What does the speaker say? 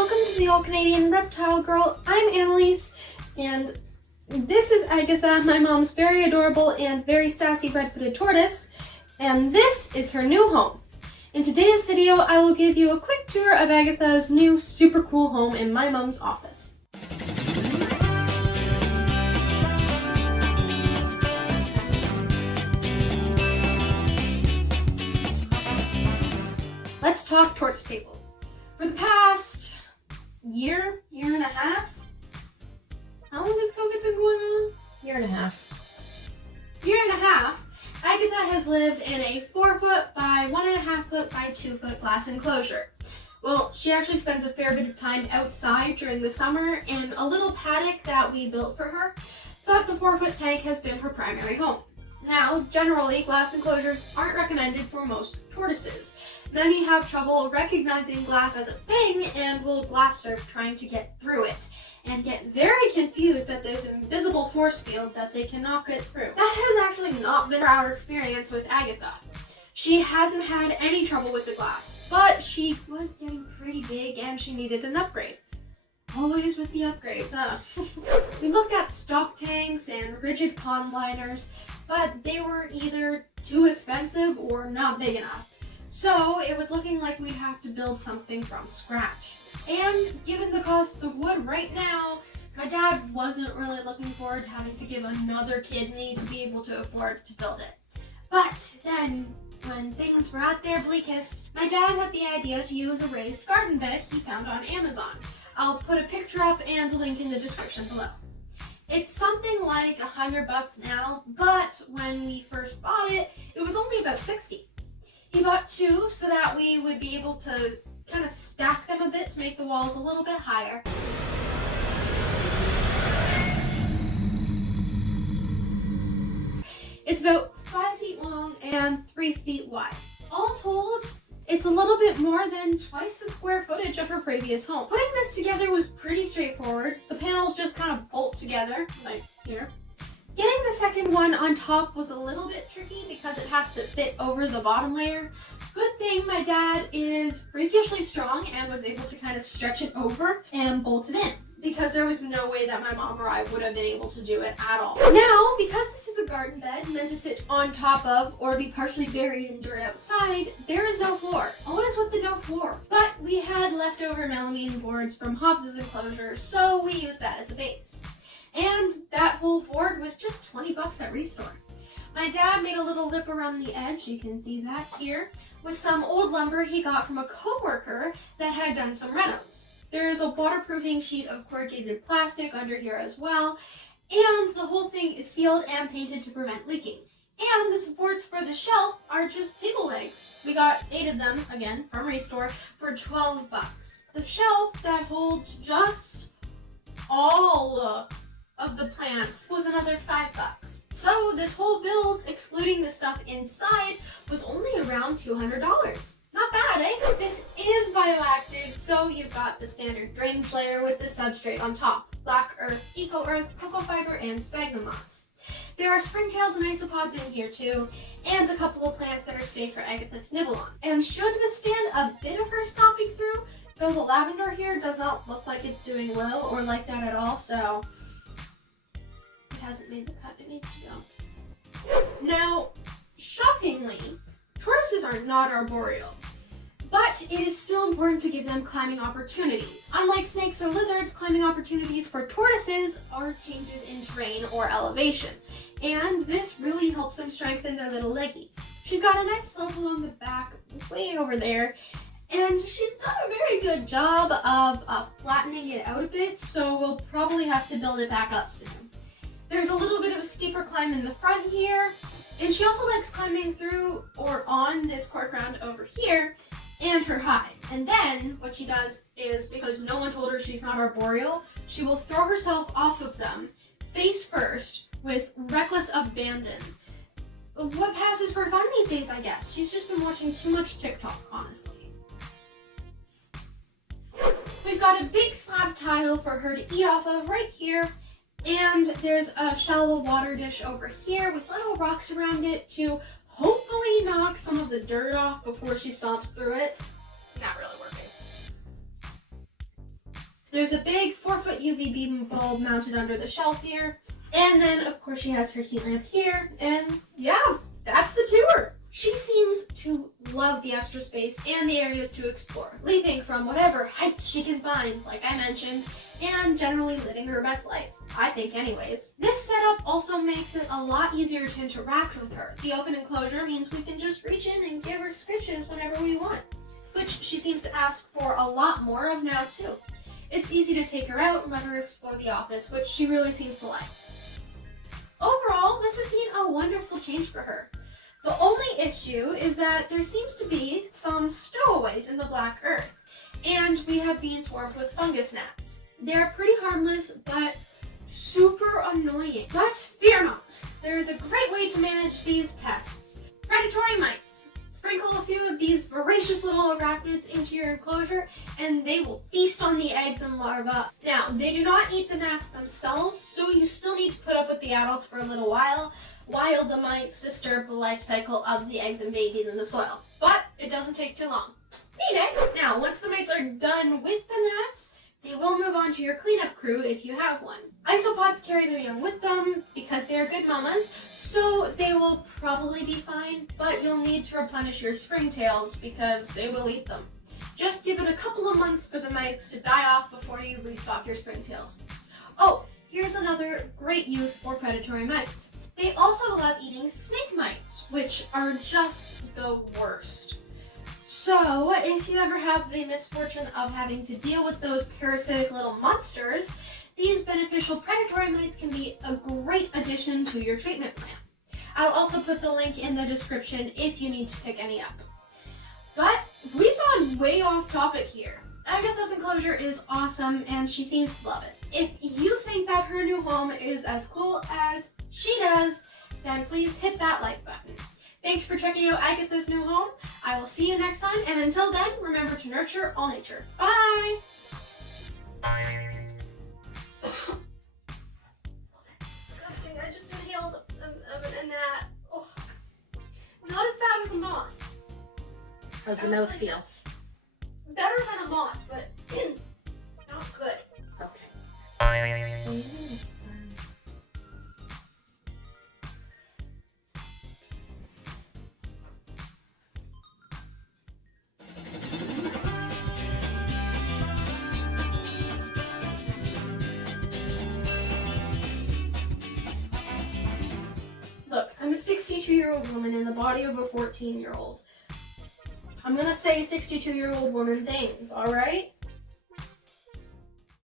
welcome to the All Canadian Reptile Girl. I'm Annalise, and this is Agatha, my mom's very adorable and very sassy red-footed tortoise, and this is her new home. In today's video, I will give you a quick tour of Agatha's new super cool home in my mom's office. Let's talk tortoise tables. For the past year and a half, how long has COVID been going on? Year and a half, Agatha has lived in a 4-foot by 1.5 foot by 2 foot glass enclosure. Well, she actually spends a fair bit of time outside during the summer in a little paddock that we built for her, but the 4-foot tank has been her primary home. Now, generally, glass enclosures aren't recommended for most tortoises. Many have trouble recognizing glass as a thing and will glass surf trying to get through it, and get very confused at this invisible force field that they cannot get through. That has actually not been our experience with Agatha. She hasn't had any trouble with the glass, but she was getting pretty big and she needed an upgrade. Always with the upgrades, huh? We looked at stock tanks and rigid pond liners, but they were either too expensive or not big enough. So it was looking like we'd have to build something from scratch. And given the costs of wood right now, my dad wasn't really looking forward to having to give another kidney to be able to afford to build it. But then, when things were at their bleakest, my dad had the idea to use a raised garden bed he found on Amazon. I'll put a picture up and a link in the description below. It's something like $100 now, but when we first bought it, it was only about $60. He bought 2 so that we would be able to kind of stack them a bit to make the walls a little bit higher. It's about 5 feet long and 3 feet wide. All told, it's a little bit more than twice the square footage of her previous home. Putting this together was pretty straightforward. The panels just kind of bolt together, like here. Getting the second one on top was a little bit tricky because it has to fit over the bottom layer. Good thing my dad is freakishly strong and was able to kind of stretch it over and bolt it in, because there was no way that my mom or I would have been able to do it at all. Now, because this is a garden bed meant to sit on top of or be partially buried in dirt outside, there is no floor. Always with the no floor. But we had leftover melamine boards from Hobbs's enclosure, so we used that as a base. And that whole board was just $20 at Restore. My dad made a little lip around the edge, you can see that here, with some old lumber he got from a coworker that had done some renos. There's a waterproofing sheet of corrugated plastic under here as well, and the whole thing is sealed and painted to prevent leaking. And the supports for the shelf are just table legs. We got 8 of them, again, from Restore, for $12. The shelf that holds just all of the plants was another $5. So this whole build, excluding the stuff inside, was only around $200. Not bad, eh? This is bioactive, so you've got the standard drainage layer with the substrate on top. Black earth, eco earth, cocoa fiber, and sphagnum moss. There are springtails and isopods in here too, and a couple of plants that are safe for Agatha to nibble on. And should withstand a bit of her stomping through, though the lavender here does not look like it's doing well or like that at all, so it hasn't made the cut it needs to go. Now, shockingly, tortoises are not arboreal, but it is still important to give them climbing opportunities. Unlike snakes or lizards, climbing opportunities for tortoises are changes in terrain or elevation, and this really helps them strengthen their little leggies. She's got a nice slope along the back, way over there, and she's done a very good job of flattening it out a bit, so we'll probably have to build it back up soon. There's a little bit of a steeper climb in the front here, and she also likes climbing through or on this cork round over here and her hide. And then what she does is, because no one told her she's not arboreal, she will throw herself off of them face first with reckless abandon. What passes for fun these days, I guess. She's just been watching too much TikTok, honestly. We've got a big slab tile for her to eat off of right here. And there's a shallow water dish over here with little rocks around it to hopefully knock some of the dirt off before she stomps through it. Not really working. There's a big 4-foot UV beam bulb mounted under the shelf here. And then, of course, she has her heat lamp here. And yeah, that's the tour. She seems to love the extra space and the areas to explore, leaping from whatever heights she can find, like I mentioned, and generally living her best life. I think anyways. This setup also makes it a lot easier to interact with her. The open enclosure means we can just reach in and give her scritches whenever we want, which she seems to ask for a lot more of now too. It's easy to take her out and let her explore the office, which she really seems to like. Overall, this has been a wonderful change for her. The only issue is that there seems to be some stowaways in the black earth, and we have been swarmed with fungus gnats. They're pretty harmless, but super annoying. But fear not, there is a great way to manage these pests. Predatory mites. Sprinkle a few of these voracious little arachnids into your enclosure, and they will feast on the eggs and larvae. Now, they do not eat the gnats themselves, so you still need to put up with the adults for a little while the mites disturb the life cycle of the eggs and babies in the soil. But it doesn't take too long. Neat, eh? Now, once the mites are done with the gnats, they will move on to your cleanup crew if you have one. Isopods carry their young with them because they are good mamas, so they will probably be fine, but you'll need to replenish your springtails because they will eat them. Just give it a couple of months for the mites to die off before you restock your springtails. Oh, here's another great use for predatory mites. They also love eating snake mites, which are just the worst. So, if you ever have the misfortune of having to deal with those parasitic little monsters, these beneficial predatory mites can be a great addition to your treatment plan. I'll also put the link in the description if you need to pick any up. But we've gone way off topic here. Agatha's enclosure is awesome and she seems to love it. If you think that her new home is as cool as she does, then please hit that like button. Thanks for checking out Agatha's new home. I will see you next time, and until then, remember to nurture all nature. Bye! Oh, that's disgusting. I just inhaled a gnat. Oh. Not as bad as a moth. How's the mouth feel? Better than a moth, but not good. Okay. Look, I'm a 62-year-old woman in the body of a 14-year-old. I'm gonna say 62-year-old woman things, alright?